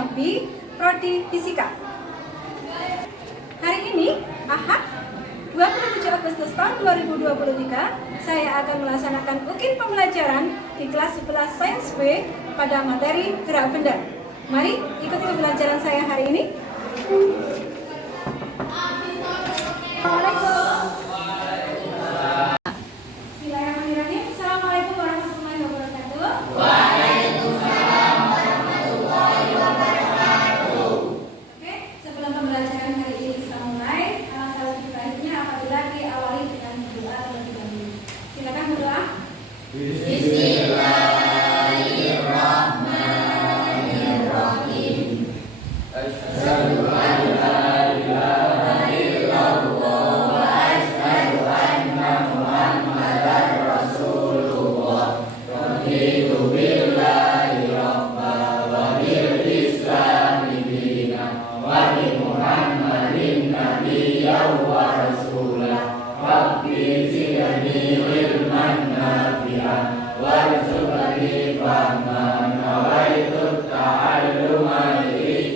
Jambi, Prodi Fisika. Hari ini, Ahad, 27 Agustus tahun 2023, saya akan melaksanakan UKIN pembelajaran di kelas 11 Sains B pada materi gerak benda. Mari ikuti pembelajaran saya hari ini. Bismillahirrahmanirrahim. Assalamualaikum warahmatullahi wabarakatuh. Waalaikumsalam warahmatullahi wabarakatuh. Oke, sebelum pembelajaran hari ini kita mulai, alangkah lebih baiknya apabila diawali dengan doa terlebih dahulu. Silakan berdoa. Bismillahirrahmanirrahim. Asyhadu an la ilaha illallah wa asyhadu anna Muhammadar Rasulullah. Raditu billahi rabba wa bil islami dina wa bi Muhammadin nabiyyan wa rasulah. Rabbi zidni ilman nafi'an warzuqni fahman. Nawaitu ta'alluma li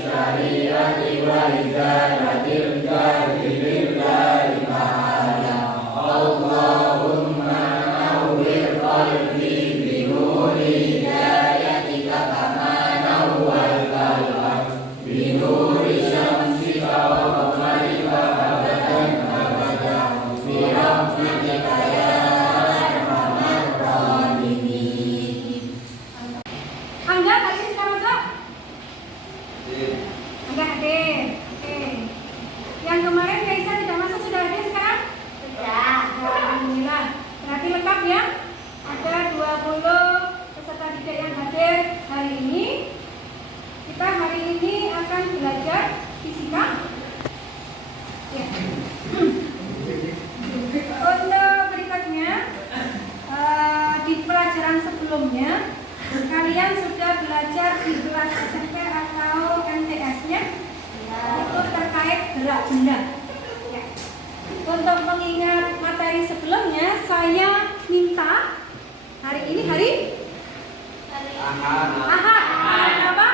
syariati wa izalatil jahli lillahi ta'ala. Allahumma nawwir qalbi bi nuri hidayatika kama nawwartal ardh bi nuri syamsika wa qamarika abadan abada bi rahmatika ya arhamar rahimin. Angga, tadi sudah masuk? Angga hadir. Oke. Yang kemarin Gaisa tidak masuk sudah hadir sekarang? Sudah. Alhamdulillah. Berarti lengkap ya? Ada 20 peserta didik yang hadir hari ini. Kita hari ini akan belajar fisika. Ya. Untuk berikutnya, di pelajaran sebelumnya kalian sudah belajar di kelas SMP atau MTS-nya itu terkait gerak benda. Ya. Untuk mengingat materi sebelumnya, saya minta hari ini hari Ahad. Ahad apa?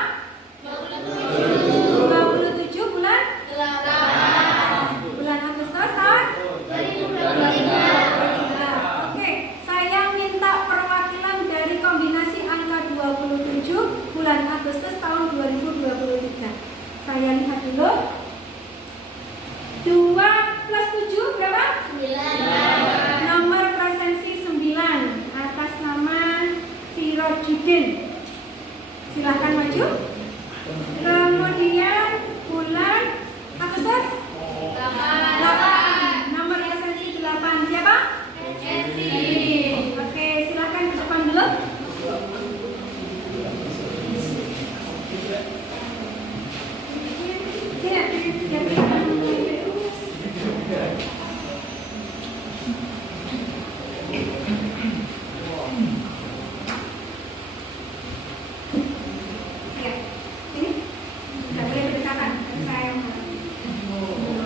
27 bulan Agustus tahun 2023. Oke, saya minta perwakilan dari kombinasi angka 27 bulan Agustus tahun 2023. Saya lihat dulu. 2 plus 7 berapa? 9. Nomor presensi 9 atas nama Sirojudin. Silahkan maju. Kemudian bulan Agustus 8. Nomor presensi 8 siapa? Oke, silahkan ke depan dulu.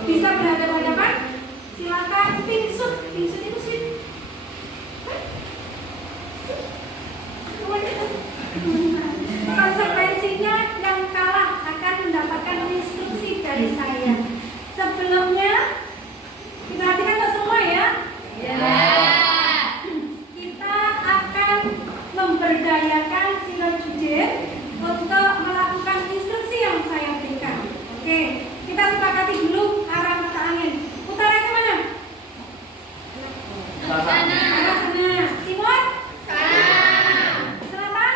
Bisa berhadapan-hadapan? Silakan pinsut. Pinsut itu sih. Konsekuensinya yang kalah akan mendapatkan instruksi dari saya. Sebelumnya, diperhatikan untuk semua ya. Kita akan memberdayakan Sirojudin untuk melakukan instruksi yang saya berikan. Oke, kita sepakati dulu arah mata angin. Utara ke mana? Arah sana. Timur? Selatan?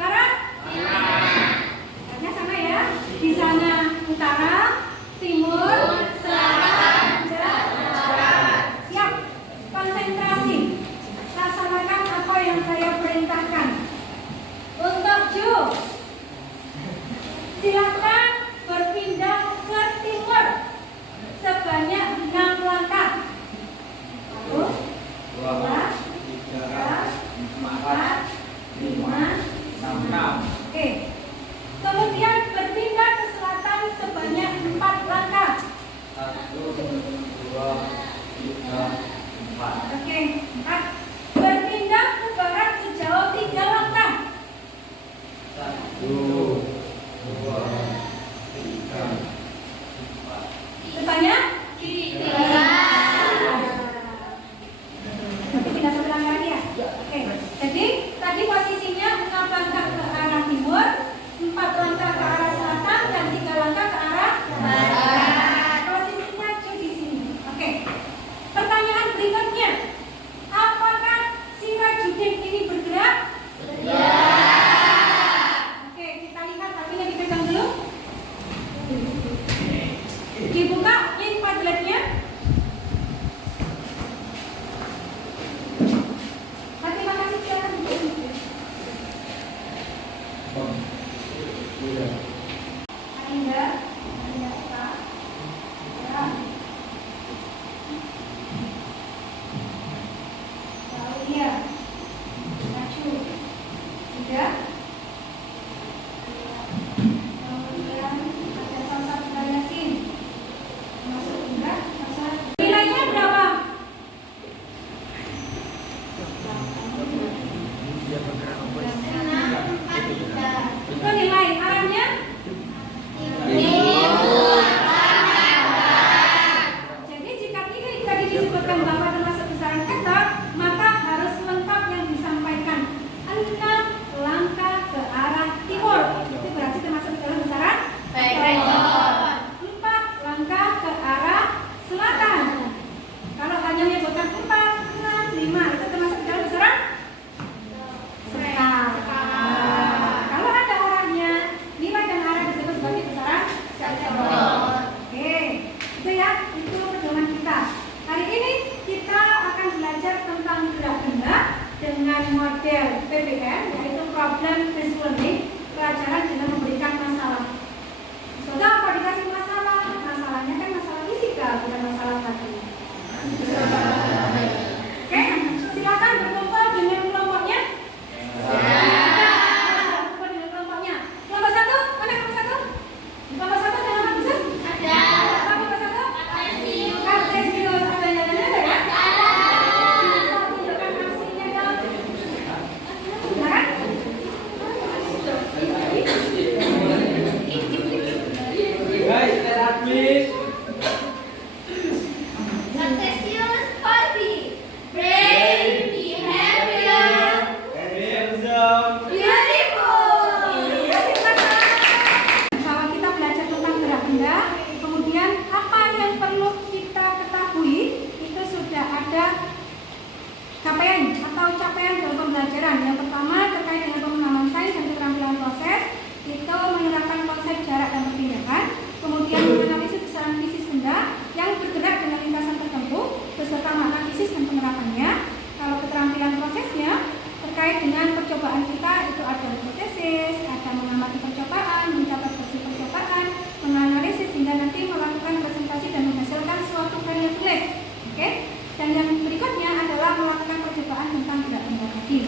Barat? Arahnya sana ya. Di sana utara, timur, selatan, dan barat. Siap. Konsentrasi. Laksanakan apa yang saya perintahkan. Untuk Ju, silakan berpindah ke timur sebanyak 6 langkah. 1, 2, 3, 4, 5, 6. Oke. Kemudian berpindah ke selatan sebanyak 4 langkah. 1, 2, 3, 4. Oke, 4. Berpindah ke barat sejauh 3 langkah. 1, 2, 3, 4. Sebanyak 3. Nanti pindah satu langkah lagi ya. Oke. Jadi tadi posisinya 6 langkah ke arah timur, 4 langkah ke arah selatan, dan 3 langkah ke arah barat. Posisinya C di sini. Oke. Pertanyaan berikutnya, apakah si Rajudin ini bergerak? Ya. Oke, kita lihat tapinya dipegang dulu. Dibuka link Padletnya. Terima kasih, silakan. Ainda, Pak. Ya. Iya. Maju. Sudah. Kemudian ada Salsa Yasin. Masuk enggak? Masuk. Nilainya berapa? Itu nilai arahnya? Jadi jika ini tadi disebutkan bahwa termasuk besaran vektor, maka harus lengkap yang disampaikan. 6 langkah ke arah timur. Itu berarti termasuk dalam besaran vektor. 4 langkah ke arah selatan. Kalau hanya menyebutkan 4, 6, 5, itu termasuk dalam besaran sekar. Kalau ada arahnya, nilai dan arah disebut sebagai besaran sektor. Oke, itu ya, itu pedoman kita. Hari ini kita akan belajar tentang gerak benda dengan model PBM, yaitu Problem Based Learning, pelajaran dengan memberikan masalah. Semoga apa dikasih masalah? Masalahnya kan masalah fisika, bukan masalah tadi. Oke, silakan berkumpul dengan kelompoknya. Berkumpul dengan kelompoknya. Kelompok 1, mana kelompok 1? Kelompok 1 ada nama khusus? Ada. Kelompok 1? Kartesius. Ada yang ada ya? Ada. Bisa tunjukkan aksinya dong. Benar? Guys, let us meet. Cartesius Barbie. Brain, behavior, beautiful. Kalau kita belajar tentang gerak benda, kemudian apa yang perlu kita ketahui, itu sudah ada capaian atau capaian dalam pembelajaran. Yang pertama terkait dengan pemahaman sains dan keterampilan proses, itu menerapkan konsep jarak dan perpindahan, kemudian menganalisis besaran fisis benda yang bergerak dengan lintasan tertentu beserta makna fisis dan penerapannya. Kalau keterampilan prosesnya terkait dengan percobaan kita, itu ada hipotesis, ada mengamati percobaan, mencatat versi percobaan, menganalisis hingga nanti melakukan presentasi dan menghasilkan suatu karya tulis. Oke? Dan yang berikutnya adalah melakukan percobaan tentang gerak benda tadi.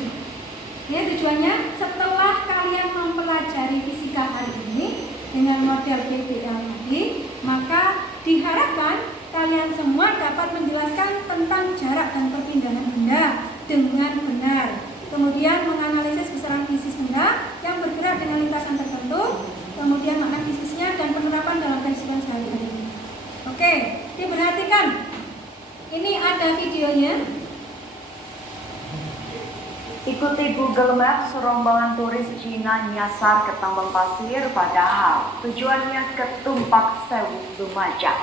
Ya, tujuannya setelah kalian mempelajari fisika hari ini dengan model PBL tadi, maka diharapkan kalian semua dapat menjelaskan tentang jarak dan perpindahan benda dengan benar. Kemudian menganalisis besaran fisis benda yang bergerak dengan lintasan tertentu, kemudian makna fisisnya dan penerapan dalam kehidupan sehari-hari. Oke, diperhatikan. Ini ada videonya. Ikuti Google Maps rombongan turis Cina nyasar ke tambang pasir, padahal tujuannya ke Tumpak Sewu, Lumajang.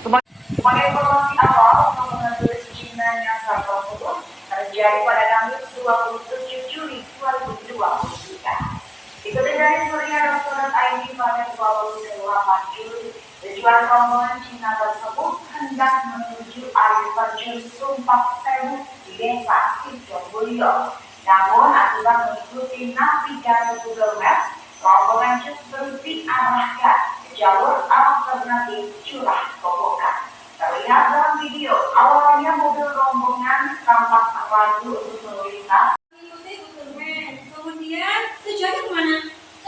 Sebagai informasi awal, rombongan turis Cina nyasar tersebut terjadi pada Kamis 27 Juli 2023. Ikuti dari surya.co.id pada 28 Juli, tujuan rombongan Cina tersebut hendak menuju air terjun Tumpak Sewu di desa Sidomulyo. Namun akibat mengikuti navigasi Google Maps, rombongan justru diarahkan ke jalur alternatif Curah Kobokan. Terlihat dalam video, awalnya mobil rombongan tampak ragu untuk melintas. Mengikuti Google Maps. Kemudian tujuannya kemana?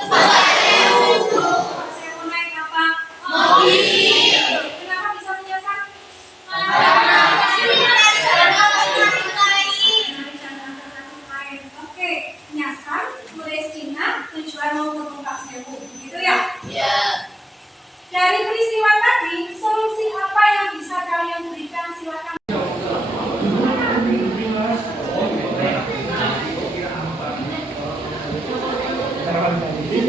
Ke Pasar Sewu. Saya mau naik apa? Mobil. Kenapa bisa menyasar? Karena masih ada jalan alternatif lain. Oke, nyasar turis Cina tujuan mau Silakan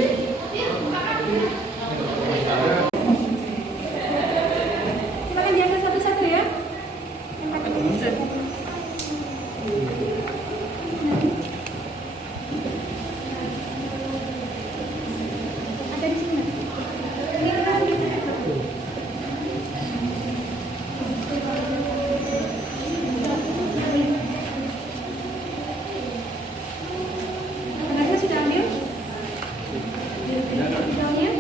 diambil satu-satu ya. Ada di sini. Ini kita anaknya sudah ambil? Pisaunya?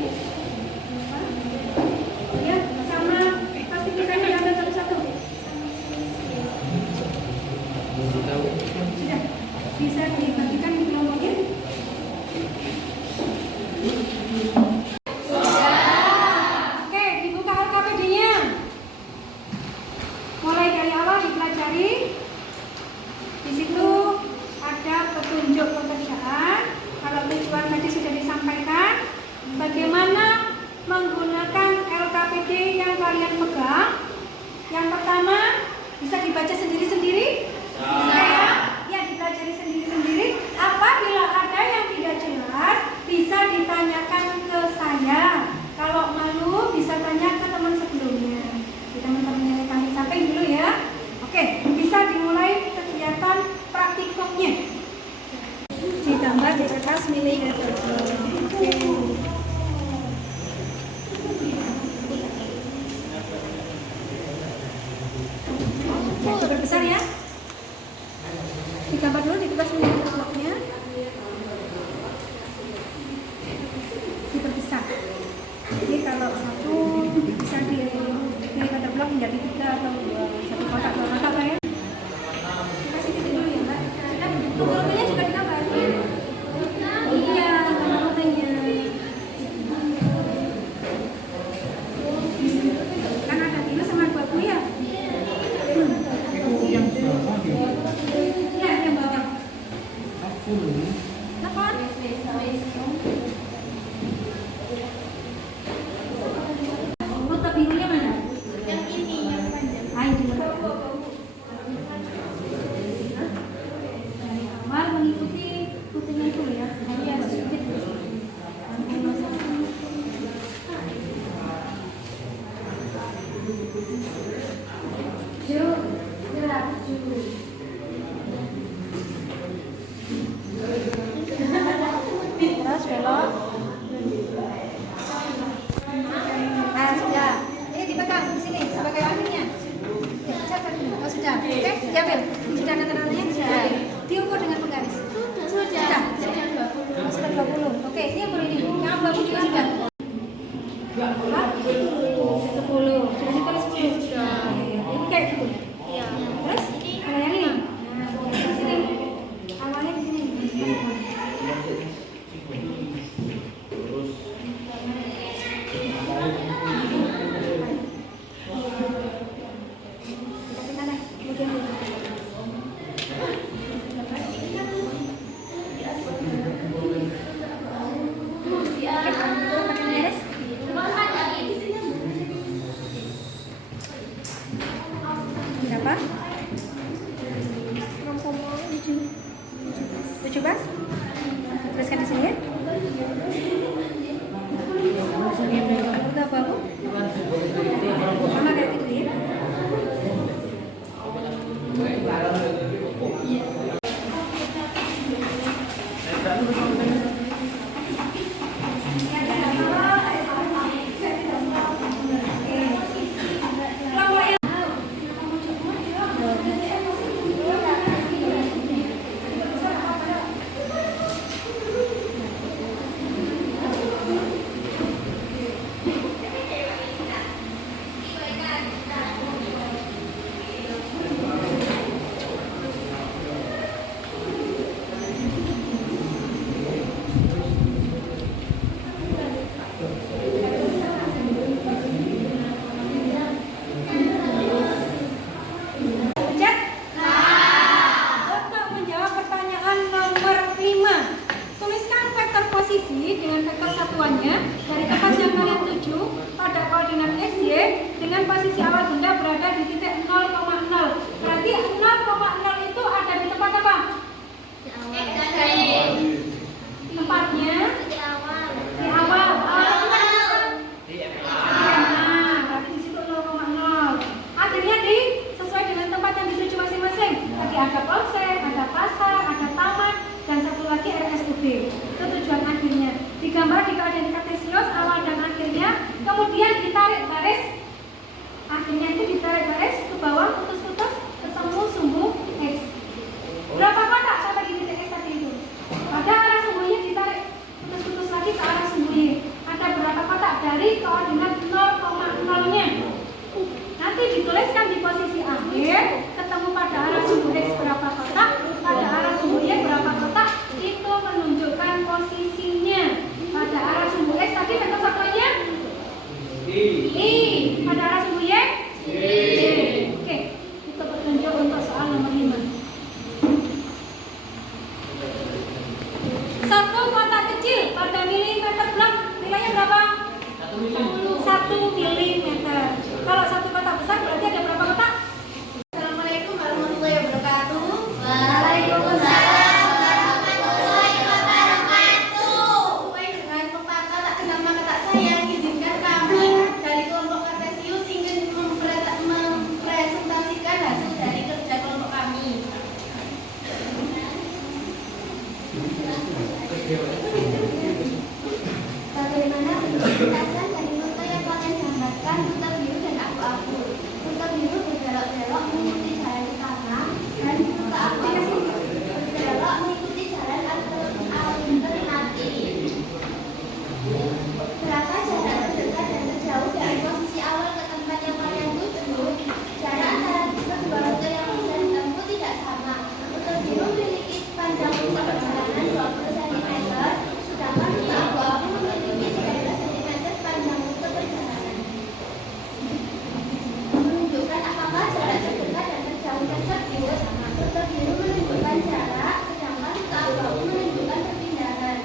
Ya, sama pasti kita diambil satu-satu. Sudah, bisa dibagikan di kelompoknya? Oke, dibuka LKPD-nya. Mulai dari awal dipelajari. Di situ ada petunjuk pekerjaan. Kalau tujuan tadi sudah disampaikan, bagaimana menggunakan LKPD yang kalian pegang. Yang pertama, bisa dibaca sendiri-sendiri. Bisa ya? Ya, dipelajari sendiri-sendiri. Apabila ada yang tidak jelas, bisa ditanyakan ke saya. Kalau malu, bisa tanya ke teman sebelumnya. Di teman-teman yang kami sampaikan dulu ya. Oke, bisa dimulai kegiatan praktikumnya. Digambar di kertas milik besar ya. Digambar dulu di kertas milik bloknya. Diperbesar. Jadi kalau satu bisa di pada blok menjadi 3 atau 1 kotak 2 kotak lah ya. Kasih titik dulu ya Mbak. Dan rutenya juga digambar. Iya, gambar rutenya. Kan ada tilu sama 2 bu ya. Ya, yang bawah. Telepon. Rute birunya mana? Yang ini yang panjang. Ayo dimulai. Dari awal mengikuti rutenya itu ya. Hanya sedikit. Terus belok. Nah, sudah. Ini dipegang di sini sebagai akhirnya. Ya, catat dulu. Oh, sudah. Oke, diambil. Sudah ada tanda-tandanya? Sudah. Diukur dengan penggaris. Sudah. Sudah 20. Oke, ini yang ini. Yang abu juga sudah. 10. Sudah ditulis 10. Sudah. Ini kayak gitu. Iya. Terus kalau yang ini? Nah, di sini. Awalnya di sini. Kita sana, bagian dulu. Pakai beres. Berapa? 17. Tuliskan di sini ya. Udah apa-apa? Sama kayak gitu ya. dituliskan di posisi akhir, ketemu pada arah sumbu X berapa kotak, pada arah sumbu Y berapa kotak, itu menunjukkan posisinya. Pada arah sumbu X tadi bentuk faktornya I, pada arah sumbu Y J. Oke, itu petunjuk untuk soal nomor 5. Satu kotak kecil pada milimeter blok nilainya berapa? 1 milimeter. Kalau satu kotak besar berarti ada berapa kotak? Assalamualaikum warahmatullahi wabarakatuh. Waalaikumsalam warahmatullahi wabarakatuh. Sesuai dengan pepatah tak kenal maka tak sayang, izinkan kami dari kelompok Kartesius ingin mempresentasikan hasil dari kerja kelompok kami. Bagaimana penjelasan dari rute yang kalian gambarkan, rute biru dan abu-abu? Rute biru berbelok-belok mengikuti jalan utama dan rute abu-abu berbelok mengikuti jalan alternatif. Berapa jarak terdekat dan terjauh dari posisi awal ke tempat yang kalian tuju? Jarak antara kedua rute yang bisa ditempuh tidak sama. Rute biru memiliki panjang rute perjalanan 20 cm, sedangkan rute abu-abu memiliki 13 cm panjang rute perjalanan. Menunjukkan apakah jarak terdekat dan terjauh tersebut. Rute biru menunjukkan jarak, sedangkan rute abu-abu menunjukkan perpindahan.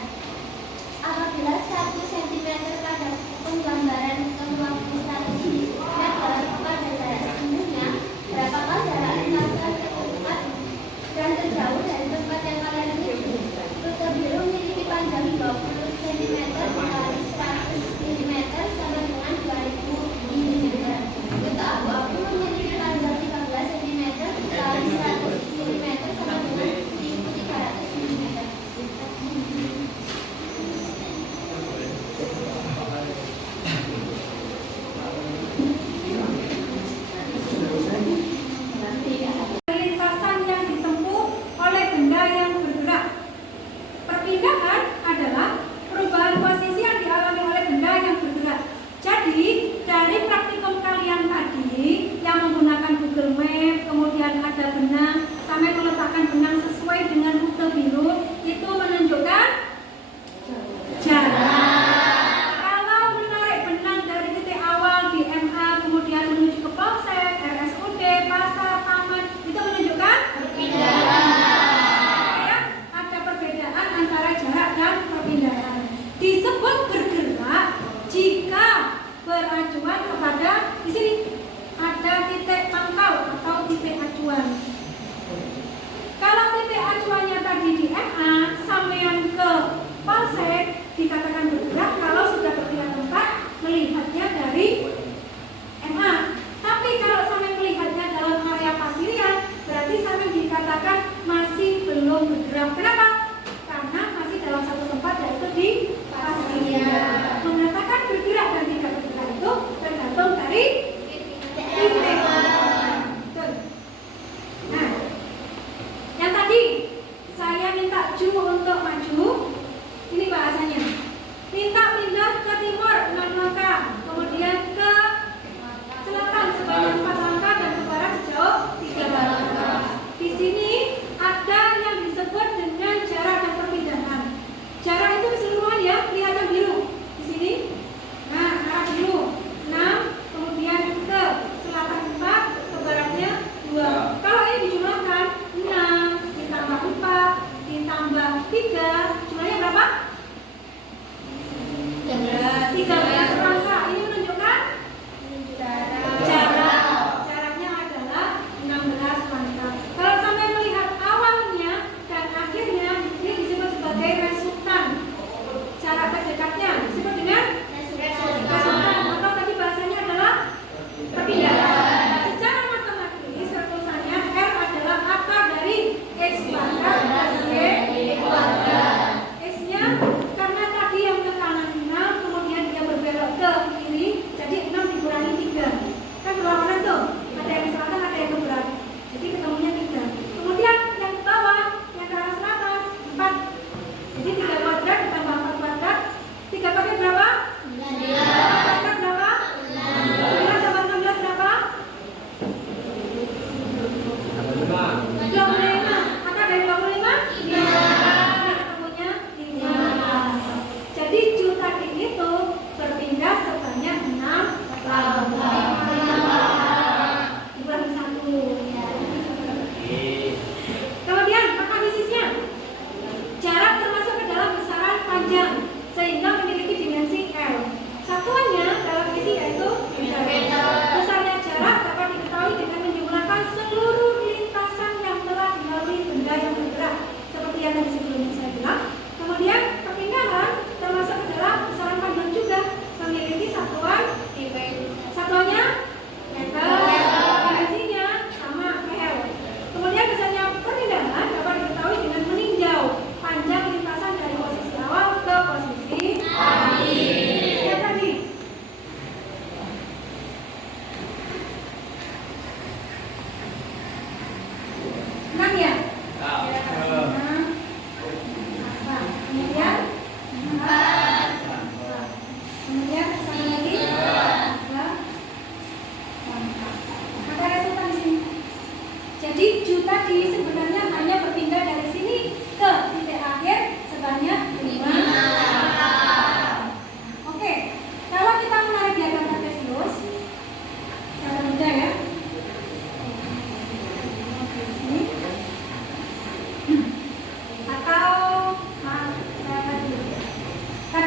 Apabila 1 cm pada penggambaran kemampuan 100 meter pada jarak sesungguhnya, berapakah jarak lintasan terdekat dan terjauh dari tempat yang kalian tuju? Rute biru memiliki panjang 20 cm dikali 100 mm sama dengan 2000 mm. Rute abu-abu memiliki panjang 13 cm dikali 100 mm sama dengan 1300 mm. Lintasan yang ditempuh oleh benda yang bergerak. Perpindahan adalah perubahan posisi yang dialami oleh benda yang bergerak. Jadi, dari praktikum kalian tadi yang menggunakan Google Map, kemudian ada benang, sampai meletakkan benang sesuai dengan rute biru, itu menunjukkan jarak. Kalau menarik benang dari titik awal di MA, kemudian menuju ke Polsek, RSUD, pasar, taman, itu menunjukkan ya, ada perbedaan antara jarak dan perpindahan. Disebut bergerak jika beracuan kepada di sini ada titik pangkal atau titik acuan. Kalau titik acuannya tadi di MA, sampean ke Polsek dikatakan bergerak kalau sudah berpindah tempat melihatnya dari MA. Tapi kalau sampean melihatnya dalam area pasirian, berarti sampean dikatakan masih belum bergerak. Kenapa? Karena masih dalam satu tempat, yaitu di pasirian. Mengatakan bergerak dan tidak bergerak itu tergantung dari titik. Betul. Nah, yang tadi saya minta Ju untuk maju. Ini bahasanya. Minta pindah ke timur 6 langkah, kemudian ke selatan sebanyak 4 langkah dan ke barat sejauh 3 langkah. Di sini ada yang disebut dengan jarak dan perpindahan. Jarak itu keseluruhan ya, kelihatan biru di sini. Nah, arah biru 6, kemudian ke selatan 4, ke baratnya 2. Kalau ini dijumlahkan 6 ditambah 4 ditambah 3, jumlahnya berapa? 13 langkah. Ini menunjukkan jarak. Jaraknya adalah 16 langkah. Kalau sampai melihat awalnya dan akhirnya, ini disebut sebagai resultan. Jarak terdekatnya disebut dengan resultan. Atau tadi bahasanya adalah perpindahan. Secara matematis rumusannya R adalah akar dari X pangkat plus Y kuadrat. X-nya karena tadi yang ke kanan 6, kemudian dia berbelok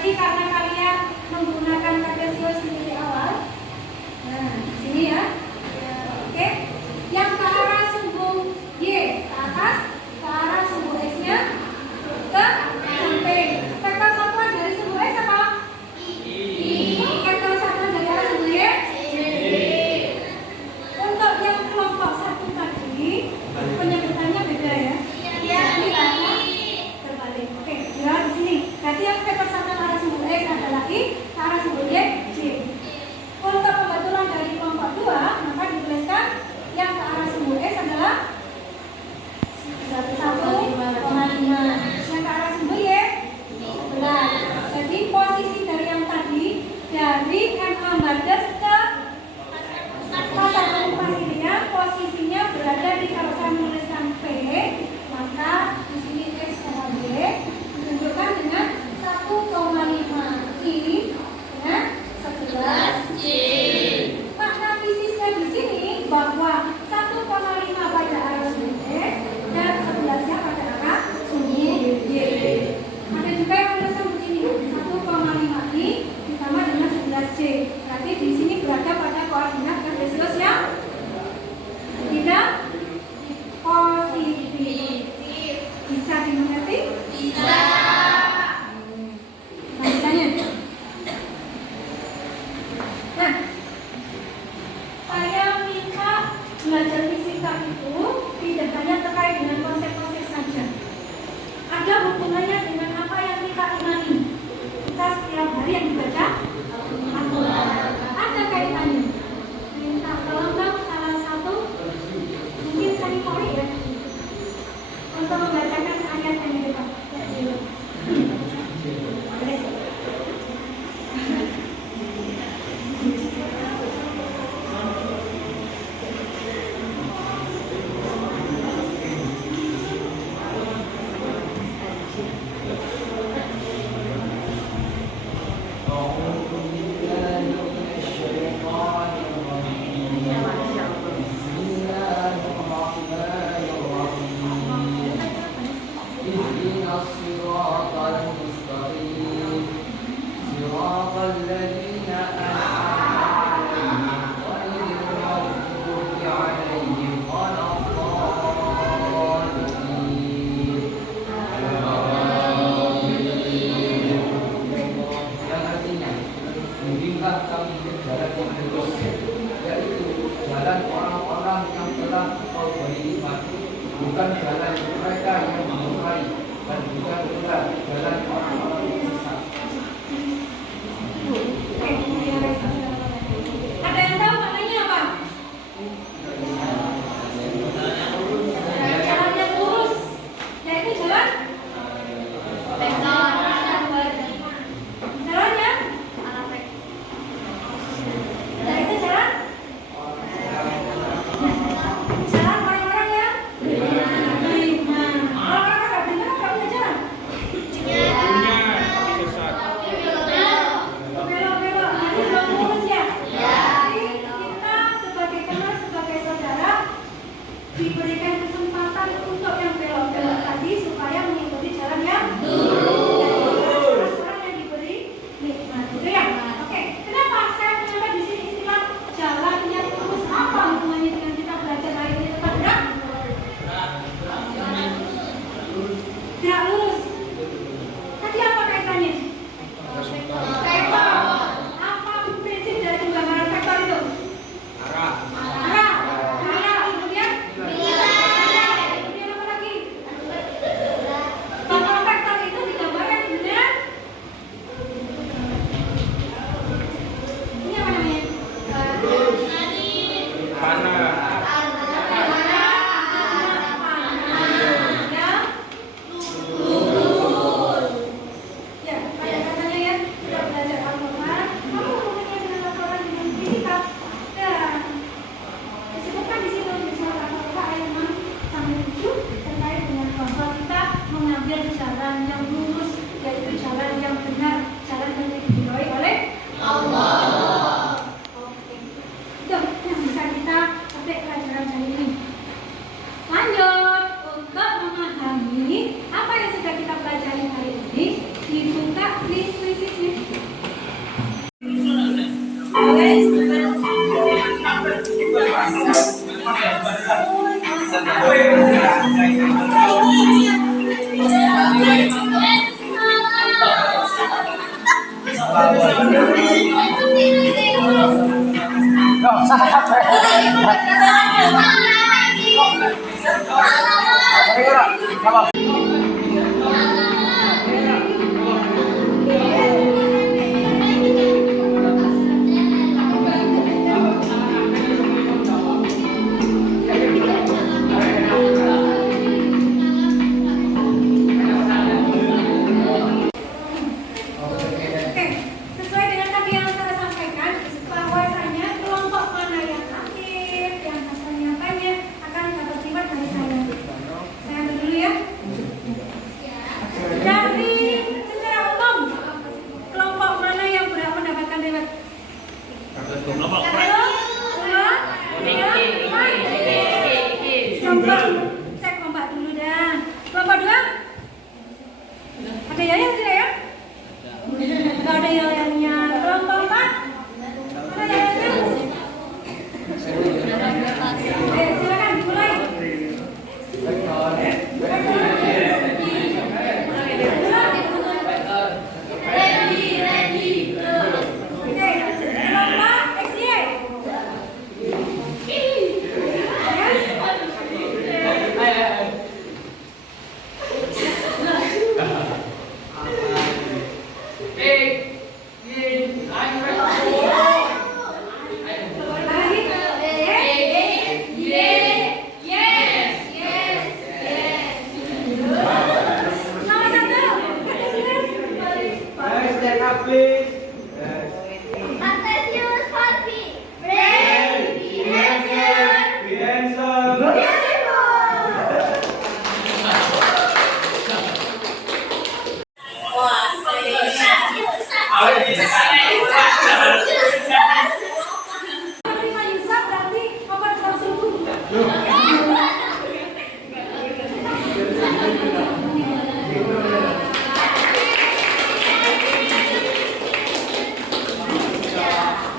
Tadi karena kalian menggunakan kartesius di awal. Nah, sini ya. Oke. Yang ke arah sumbu Y ke atas, ke arah sumbu X-nya ke samping. Vektor satuan dari sumbu X apa? I. Vektor satuan dari arah sumbu Y? J. Untuk yang kelompok satu tadi, penyebutannya beda ya? Iya. Terbalik. Oke, ya di sini. Berarti yang vektor satuan arah sumbu X adalah I, ke arah sumbu Y, J. Untuk pembetulan dari kelompok 2, maka dituliskan yang ke arah sumbu X adalah 1,5. Yang ke arah sumbu Y 11. Jadi posisi dari yang tadi dari MA Bardas ke pasar pasirnya, posisinya berada di, kalau saya menuliskan P, maka di sini X, Y ditunjukkan dengan 1,5 I dengan 11 J. Makna fisisnya di sini bahwa 1,5 pada arah sumbu X dan 11-nya pada arah sumbu Y. Ada juga yang menuliskan begini, 1,5 I ditambah dengan 11 J. Berarti di sini berada pada koordinat kartesius yang tidak positif. Bisa dimengerti? Bisa. Lanjutannya. Nah, saya minta belajar fisika itu tidak hanya terkait dengan konsep-konsep saja. Ada hubungannya dengan apa yang kita imani. Kita setiap hari yang dibaca Al-Quran. Ada kaitannya. Minta tolong dong salah satu, mungkin saya Kori ya, untuk membacakan ayat yang di depan. Bukan jalan mereka yang memulai dan bukan pula jalan orang-orang yang sesat. Oke, sesuai dengan tadi yang saya sampaikan, bahwasanya kelompok mana yang aktif, yang hasilnya banyak akan dapat reward dari saya. Saya ambil dulu ya. Dari secara umum, kelompok mana yang berhak mendapatkan reward? Kelompok Satu, dua, tiga, empat. Kelompok, saya kelompok dulu dah. Kelompok dua, ada yang tidak ya? Nggak ada yang kelompok empat. Ada yang silakan dimulai. Oke, kelompok XY. Nomor satu, Stand up, please. Attention, Fatih. Brave, behavior, Be handsome. Terima Yusuf berarti obat langsung dulu.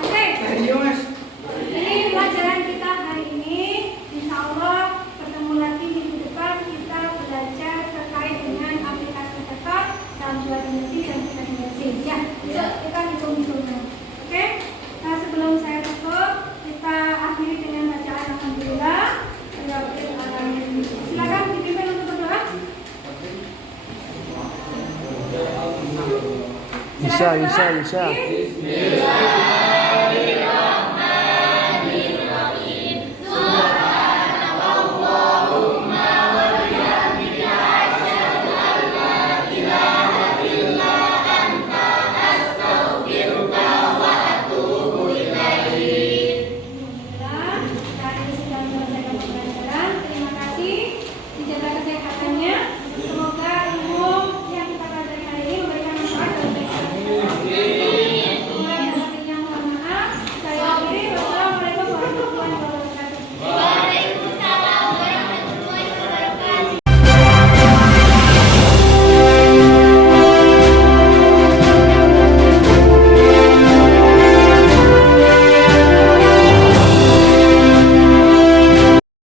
Oke, ini pelajaran kita hari ini. Insya Allah bertemu lagi minggu depan kita belajar terkait dengan aplikasi tektok dalam dua dimensi dan tiga dimensi. Ya, yuk kita hitung-hitungan. Oke, nah sebelum saya tutup, kita akhiri dengan bacaan alhamdulillah. Silakan dipimpin untuk berdoa. Isa. Bismillah.